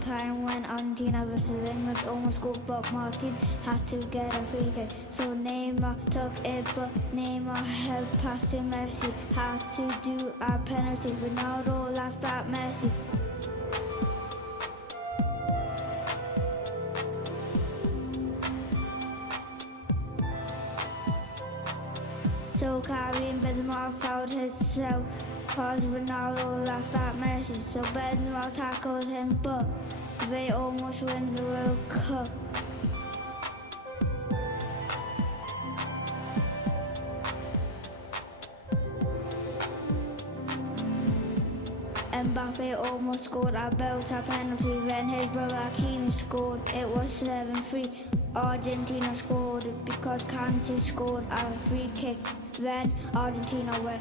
time when Argentina versus England almost scored, but Martin had to get a free kick. So Neymar took it, but Neymar held past to Messi. Had to do a penalty. Ronaldo laughed at Messi. So Karim Benzema fouled himself, cause Ronaldo laughed at Messi. So Benzema tackled him, but they almost win the World Cup. Mbappe almost scored a belter penalty, then his brother Hakimi scored. It was 7-3. Argentina scored because Kante scored a free kick. Then Argentina won.